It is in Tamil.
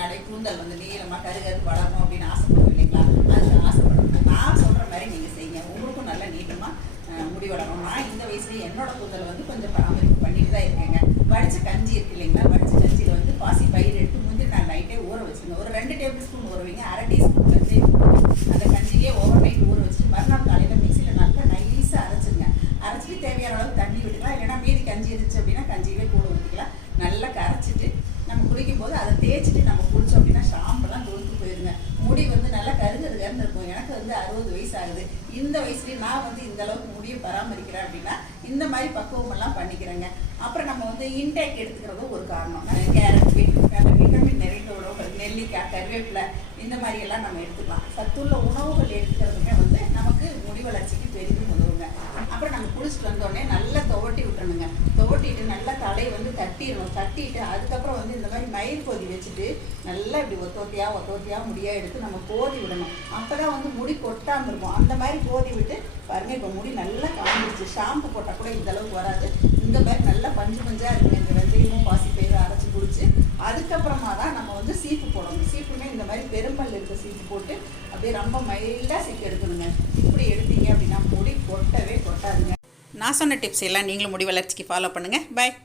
நடை கூந்தல் வந்து நீளமாக கருகரு வளரணும் அப்படின்னு ஆசைப்படுவோம் இல்லைங்களா? அதுக்கு ஆசைப்படணும். நான் சொல்கிற மாதிரி நீங்கள் செய்யுங்க, உங்களுக்கும் நல்லா நீட்டமாக முடி வளரும். நான் இந்த வயசுலேயே என்னோட கூந்தல் வந்து கொஞ்சம் பராமரிப்பு பண்ணிட்டு தான் இருக்கேங்க. வடித்த கஞ்சி இருக்கு இல்லைங்களா? வடித்த கஞ்சியில் வந்து பாசி பயிர் எடுத்து முந்திரி நான் நைட்டே ஊற வச்சுருங்க. ஒரு 2 டேபிள் ஸ்பூன் ஊற வைங்க, 1/2 டீஸ்பூன் வந்து அந்த கஞ்சியே ஓவர் நைட் ஊற வச்சுட்டு மறுநாள் காலையில் மிக்சியில் நல்லா நைஸாக அரைச்சிருங்க. அரைச்சிட்டு தேவையான அளவு தண்ணி விட்டுக்கலாம். இல்லைன்னா மீதி கஞ்சி இருந்துச்சு அப்படின்னா கஞ்சியவே கூட ஊற்றிக்கலாம். நல்லா கரைச்சிட்டு நம்ம குளிக்கும் போது அதை தேய்ச்சிட்டு நம்ம குளிச்சோம் அப்படின்னா ஷாம்பெல்லாம் கொழுத்து போயிருங்க. முடி வந்து நல்லா கருகருகருன்னு இருக்கும். எனக்கு வந்து 60 வயசு ஆகுது. இந்த வயசுலேயே நான் வந்து இந்த அளவுக்கு முடியை பராமரிக்கிறேன் அப்படின்னா இந்த மாதிரி பக்குவமெல்லாம் பண்ணிக்கிறேங்க. அப்புறம் நம்ம வந்து இன்டேக் எடுத்துக்கிறதும் ஒரு காரணம். கேரட், பீட்ரூட், அந்த விட்டமின் நிறைந்த உணவுகள், நெல்லிக்காய், கருவேப்பிலை இந்த மாதிரியெல்லாம் நம்ம எடுத்துக்கலாம். சத்துள்ள உணவுகள் எடுத்துக்கிறதுமே வந்து நமக்கு முடி வளர்ச்சிக்கு பெரிதும் உதவுங்க. அப்புறம் நம்ம குளிச்சுட்டு வந்தோடனே நல்லா துவட்டி விட்டுறணுங்க. துவட்டிட்டு நல்லா தலையை வந்து தட்டிடணும். தட்டிட்டு அதுக்கப்புறம் வந்து இந்த மாதிரி மயிர் கோதி வச்சுட்டு நல்லா இப்படி ஒத்தோத்தியாக முடியாக எடுத்து நம்ம கோதி விடணும். அப்போ தான் வந்து முடி கொட்டாமல் இருக்கும். அந்த மாதிரி கோதி விட்டு பாருங்கள், இப்போ முடி நல்லா காஞ்சிருச்சு. ஷாம்பு போட்டால் கூட இந்த அளவுக்கு வராது. இந்த மாதிரி நல்லா பஞ்சு பஞ்சாக இருக்குங்க. இந்த வெந்தயமும் பாசிப்பயிரும் அரைச்சி குடிச்சு அதுக்கப்புறமா தான் நம்ம வந்து சீப்பு போடணும். சீப்புமே இந்த மாதிரி பெரும்பல் இருக்க சீப்பு போட்டு அப்படியே ரொம்ப மைல்டாக சீப்பு எடுக்கணுங்க. இப்படி எடுத்தீங்க அப்படின்னா முடி கொட்டவே கொட்டாதுங்க. நான் சொன்ன டிப்ஸ் எல்லாம் நீங்களும் முடி வளர்ச்சிக்கு ஃபாலோ பண்ணுங்கள். பாய்.